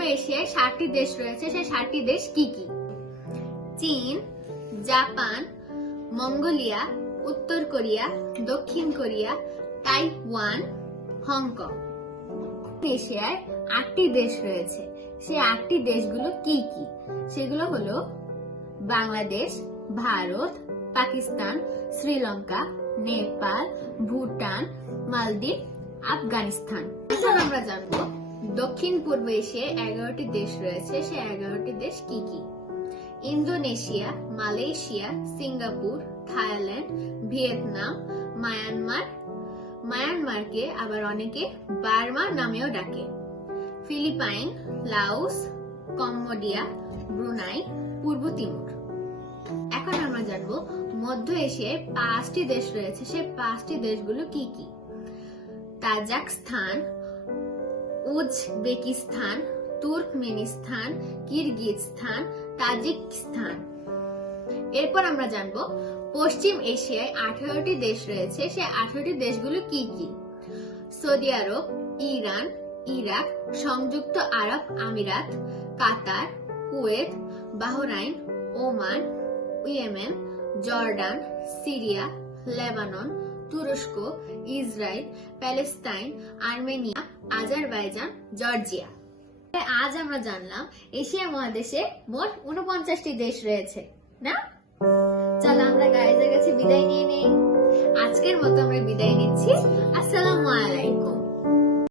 এশিয়ায় ষাটটি দেশ রয়েছে, সেই ষাটটি দেশ কি কি? চীন, জাপান, মঙ্গোলিয়া, উত্তর কোরিয়া, দক্ষিণ কোরিয়া, তাইওয়ান, হংকং। এশিয়ায় আটটি দেশ রয়েছে, সেই আটটি দেশগুলো কি কি? সেগুলো হলো বাংলাদেশ, ভারত, পাকিস্তান, শ্রীলঙ্কা, নেপাল, ভুটান, মালদ্বীপ, আফগানিস্তান। আমরা জানব দক্ষিণ পূর্ব এশিয়ায় এগারোটি দেশ রয়েছে, সে এগারোটি দেশ কি কি? Indonesia, Malaysia, Singapore, Thailand, Vietnam, Myanmar. মায়ানমারকে আবার অনেকে বার্মা নামেও ডাকে। ফিলিপাইন, লাওস, কম্বোডিয়া, ব্রুনাই, পূর্ব তিমুর। এখন আমরা জানব মধ্য এশিয়ায় পাঁচটি দেশ রয়েছে, সে পাঁচটি দেশগুলো কি কি? Kazakhstan Uzbekistan, Turkmenistan, Kyrgyzstan, Tajikistan. এরপর আমরা জানব, পশ্চিম এশিয়ায় আঠারোটি দেশ রয়েছে সে আঠারোটি দেশগুলো কি কি? সৌদি আরব, ইরান, ইরাক, সংযুক্ত আরব আমিরাত, Qatar, Kuwait, Bahrain, Oman, Yemen, Jordan, Syria, Lebanon, তুরস্ক, Israel, Palestine, Armenia. Azerbaijan, Georgia. আজ আমরা জানলাম এশিয়া মহাদেশে মোট উনপঞ্চাশটি দেশ রয়েছে, না? চলো আমরা গাড়িতে কাছে বিদায় নিয়ে নিই। আজকের মতো আমরা বিদায় আলাইকুম